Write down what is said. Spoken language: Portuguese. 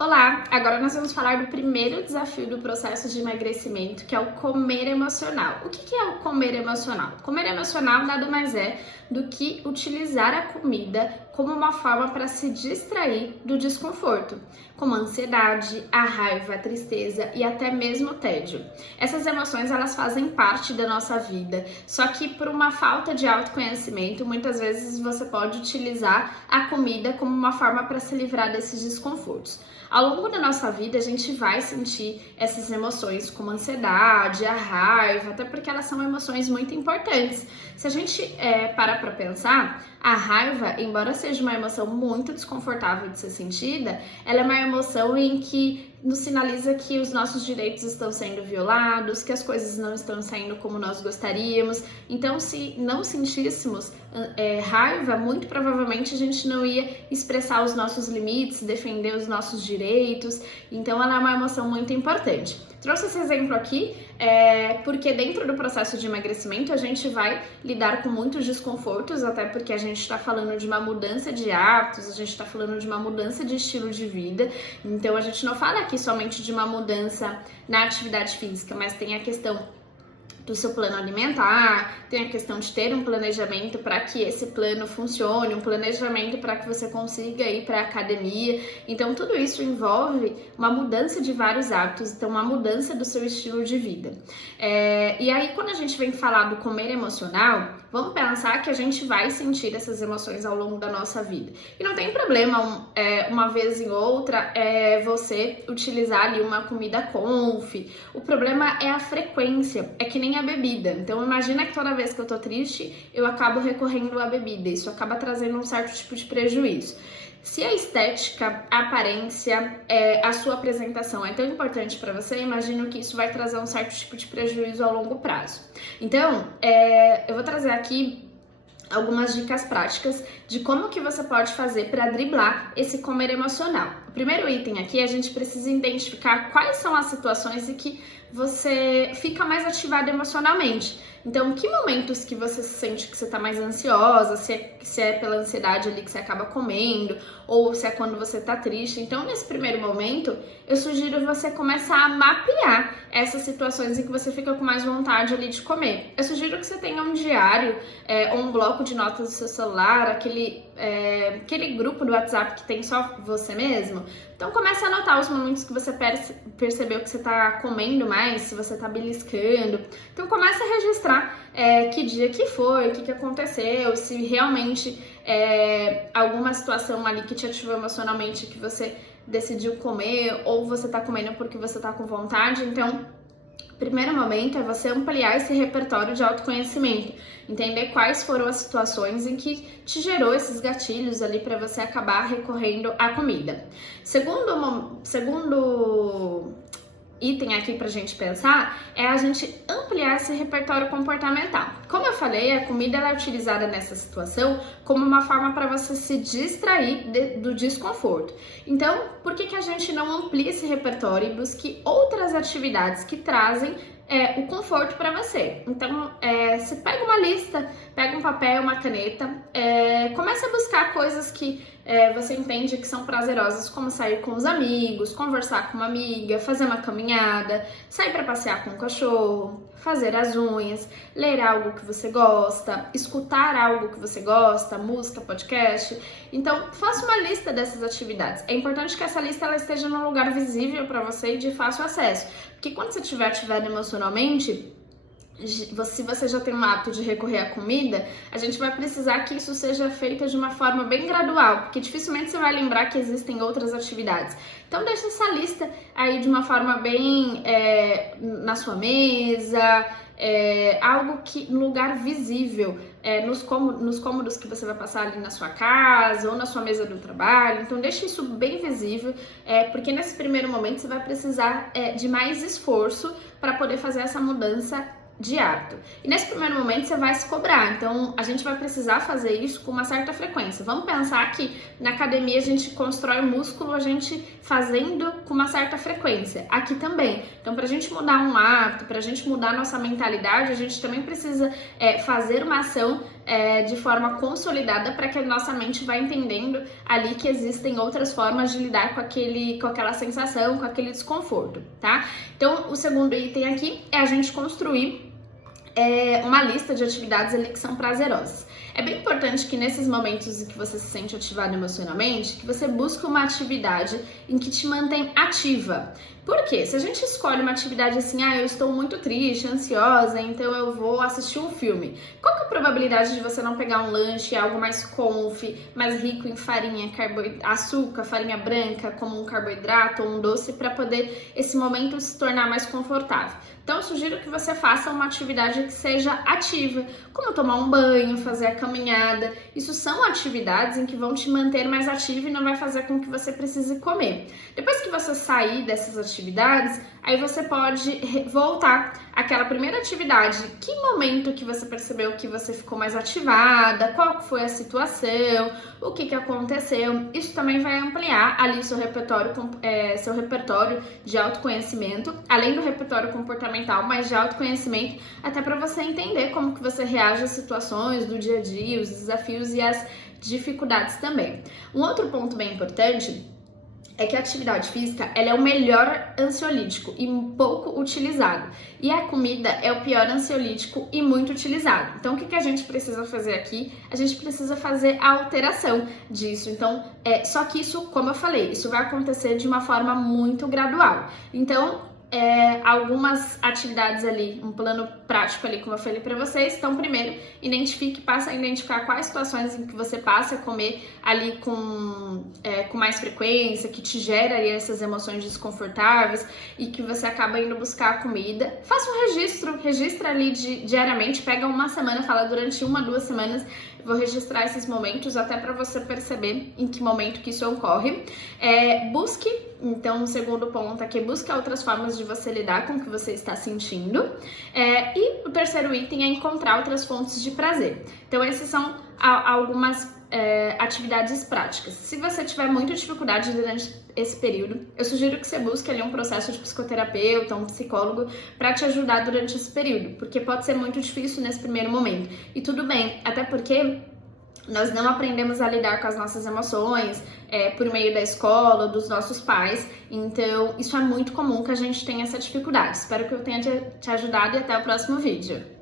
Olá! Agora nós vamos falar do primeiro desafio do processo de emagrecimento, que é o comer emocional. O que é o comer emocional? Comer emocional nada mais é do que utilizar a comida como uma forma para se distrair do desconforto, como a ansiedade, a raiva, a tristeza e até mesmo o tédio. Essas emoções elas fazem parte da nossa vida, só que por uma falta de autoconhecimento, muitas vezes você pode utilizar a comida como uma forma para se livrar desses desconfortos. Ao longo da nossa vida, a gente vai sentir essas emoções como a ansiedade, a raiva, até porque elas são emoções muito importantes. Se a gente parar para pensar, a raiva, embora seja uma emoção muito desconfortável de ser sentida, ela é uma emoção em que nos sinaliza que os nossos direitos estão sendo violados, que as coisas não estão saindo como nós gostaríamos. Então, se não sentíssemos raiva, muito provavelmente a gente não ia expressar os nossos limites, defender os nossos direitos. Então, ela é uma emoção muito importante. Trouxe esse exemplo aqui porque dentro do processo de emagrecimento a gente vai lidar com muitos desconfortos, até porque a gente está falando de uma mudança de hábitos, a gente está falando de uma mudança de estilo de vida. Então a gente não fala aqui somente de uma mudança na atividade física, mas tem a questão do seu plano alimentar, tem a questão de ter um planejamento para que esse plano funcione, um planejamento para que você consiga ir para a academia. Então tudo isso envolve uma mudança de vários hábitos, então uma mudança do seu estilo de vida. E aí quando a gente vem falar do comer emocional, vamos pensar que a gente vai sentir essas emoções ao longo da nossa vida. E não tem problema uma vez em outra você utilizar ali uma comida conf. O problema é a frequência, é que nem a bebida. Então imagina que toda vez que eu tô triste, eu acabo recorrendo à bebida. Isso acaba trazendo um certo tipo de prejuízo. Se a estética, a aparência, a sua apresentação é tão importante para você, imagino que isso vai trazer um certo tipo de prejuízo a longo prazo. Então, eu vou trazer aqui algumas dicas práticas de como que você pode fazer para driblar esse comer emocional. O primeiro item aqui, a gente precisa identificar quais são as situações em que você fica mais ativado emocionalmente. Então, que momentos que você sente que você tá mais ansiosa, se é pela ansiedade ali que você acaba comendo, ou se é quando você tá triste. Então, nesse primeiro momento, eu sugiro você começar a mapear essas situações em que você fica com mais vontade ali de comer. Eu sugiro que você tenha um diário ou um bloco de notas do seu celular, aquele grupo do WhatsApp que tem só você mesmo. Então comece a anotar os momentos que você percebeu que você tá comendo mais, se você tá beliscando. Então comece a registrar que dia que foi, o que aconteceu, se realmente alguma situação ali que te ativou emocionalmente que você decidiu comer, ou você tá comendo porque você tá com vontade. Então, o primeiro momento é você ampliar esse repertório de autoconhecimento, entender quais foram as situações em que te gerou esses gatilhos ali para você acabar recorrendo à comida. Segundo item aqui pra gente pensar é a gente ampliar esse repertório comportamental. Como eu falei, a comida ela é utilizada nessa situação como uma forma para você se distrair do desconforto. Então, por que a gente não amplia esse repertório e busque outras atividades que trazem o conforto para você? Então, você pega uma lista, pega um papel, uma caneta, comece a buscar coisas que você entende que são prazerosas, como sair com os amigos, conversar com uma amiga, fazer uma caminhada, sair para passear com o cachorro, fazer as unhas, ler algo que você gosta, escutar algo que você gosta, música, podcast. Então, faça uma lista dessas atividades. É importante que essa lista ela esteja num lugar visível para você e de fácil acesso, porque quando você estiver ativado emocionalmente, se você já tem um hábito de recorrer à comida, a gente vai precisar que isso seja feito de uma forma bem gradual, porque dificilmente você vai lembrar que existem outras atividades. Então deixa essa lista aí de uma forma bem na sua mesa, algo que no lugar visível, nos cômodos que você vai passar ali na sua casa ou na sua mesa do trabalho. Então deixa isso bem visível, porque nesse primeiro momento você vai precisar de mais esforço para poder fazer essa mudança de hábito. E nesse primeiro momento você vai se cobrar, então a gente vai precisar fazer isso com uma certa frequência. Vamos pensar que na academia a gente constrói músculo, a gente fazendo com uma certa frequência. Aqui também. Então pra gente mudar um hábito, pra gente mudar a nossa mentalidade, a gente também precisa fazer uma ação de forma consolidada para que a nossa mente vá entendendo ali que existem outras formas de lidar com aquela sensação, com aquele desconforto, tá? Então, o segundo item aqui é a gente construir uma lista de atividades ali que são prazerosas. É bem importante que nesses momentos em que você se sente ativado emocionalmente, que você busque uma atividade em que te mantém ativa. Por quê? Se a gente escolhe uma atividade assim, eu estou muito triste, ansiosa, então eu vou assistir um filme. Qual que é a probabilidade de você não pegar um lanche, algo mais conf, mais rico em farinha, açúcar, farinha branca, como um carboidrato ou um doce, para poder esse momento se tornar mais confortável? Então, eu sugiro que você faça uma atividade que seja ativa, como tomar um banho, fazer a caminhada. Isso são atividades em que vão te manter mais ativo e não vai fazer com que você precise comer. Depois que você sair dessas atividades, aí você pode voltar àquela primeira atividade. Que momento que você percebeu que você ficou mais ativada? Qual foi a situação? O que aconteceu? Isso também vai ampliar ali seu repertório de autoconhecimento, além do repertório comportamental, mas de autoconhecimento, até para você entender como que você reage às situações do dia a dia, os desafios e as dificuldades também. Um outro ponto bem importante é que a atividade física ela é o melhor ansiolítico e pouco utilizado. E a comida é o pior ansiolítico e muito utilizado. Então, o que a gente precisa fazer aqui? A gente precisa fazer a alteração disso. Então, só que isso, como eu falei, isso vai acontecer de uma forma muito gradual. Então, algumas atividades ali, um plano prático ali, como eu falei para vocês. Então, primeiro, passe a identificar quais situações em que você passa a comer ali com mais frequência, que te gera ali essas emoções desconfortáveis e que você acaba indo buscar a comida. Faça um registra ali diariamente, pega uma semana, fala durante 1 a 2 semanas, vou registrar esses momentos até para você perceber em que momento que isso ocorre. Busque, então, o segundo ponto aqui, busque outras formas de você lidar com o que você está sentindo. E o terceiro item é encontrar outras fontes de prazer. Então, esses são algumas atividades práticas. Se você tiver muita dificuldade durante esse período, eu sugiro que você busque ali um processo de psicoterapeuta, um psicólogo, para te ajudar durante esse período, porque pode ser muito difícil nesse primeiro momento. E tudo bem, até porque nós não aprendemos a lidar com as nossas emoções por meio da escola, dos nossos pais, então isso é muito comum que a gente tenha essa dificuldade. Espero que eu tenha te ajudado e até o próximo vídeo.